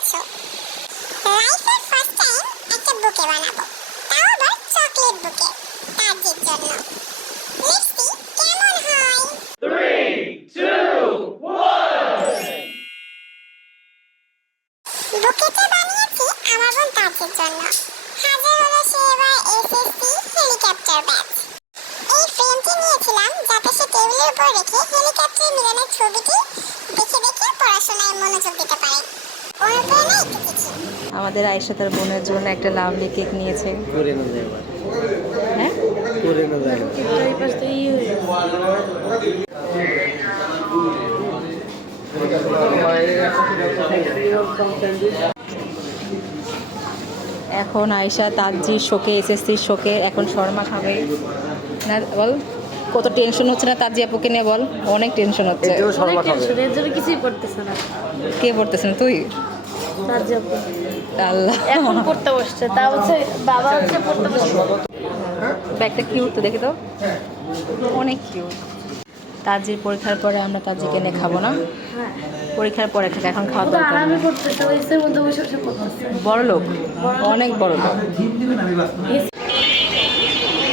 করেছো। লাইফের first time একটা বুকে বানাবো, তাও আবার চকলেট বুকে, তাজির জন্য। লেটস সি কেমন হয়। 3, 2, 1. বুকেটা বানিয়েছি আমার বোন তাজির জন্য। হাজার হলো সে এবার এসএসসি হেলিকপ্টার ব্যাচ। এই ফ্রেমটি নিয়েছিলাম যাতে সে টেবিলের উপর রেখে হেলিকপ্টার মিলানের ছবিটি দেখে দেখে পড়াশোনায় মনোযোগ দিতে পারে। অনুপ্রেরণা একটু কিছু। আমাদের আয়েশা তার বোনের জন্য একটা লাভলি কেক নিয়েছে। করে না যায় এবার। হ্যাঁ, করে না যায় এই পাশ থেকে এখন আয়েশা তাজির শোকে, এসএসসির শোকে এখন শর্মা খাবে না। বল, কত টেনশন হচ্ছে না তাজি আপুকে নিয়ে? বল, অনেক টেনশন হচ্ছে। এর জন্য কিছুই করতেছে না। কে পড়তেছে না? তুই? তাজি আপু আল্লাহ, এখন পড়তে বসছে, তা হচ্ছে বাবা হচ্ছে পড়তে বসছে। ব্যাগটা কিউট তো, দেখে তো, অনেক কিউট। তাজির পরীক্ষার পরে আমরা তাজিকে নিয়ে খাবো না? হ্যাঁ, পরীক্ষার পরে খাবে, এখন খাওয়া ও তো দরকার আরামে নেই। করতেছে, ওই এসের মধ্যে বসে বসে করতেছে। বড় লোক, অনেক বড় লোক।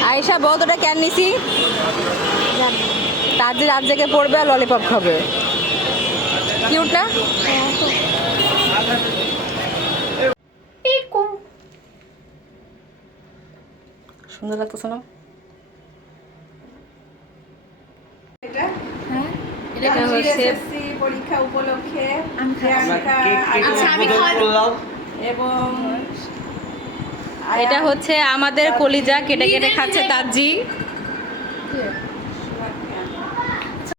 আয়েশা বল, তোটা কেন নিছি? জানি। তাজি রাত জেগে পড়বে আর ললিপপ খাবে। কিউট না? সুন্দর লাগতেছে না? এটা হচ্ছে পরীক্ষা উপলক্ষে এবং এটা হচ্ছে আমাদের কলিজা কেটে কেটে খাচ্ছে তাজি।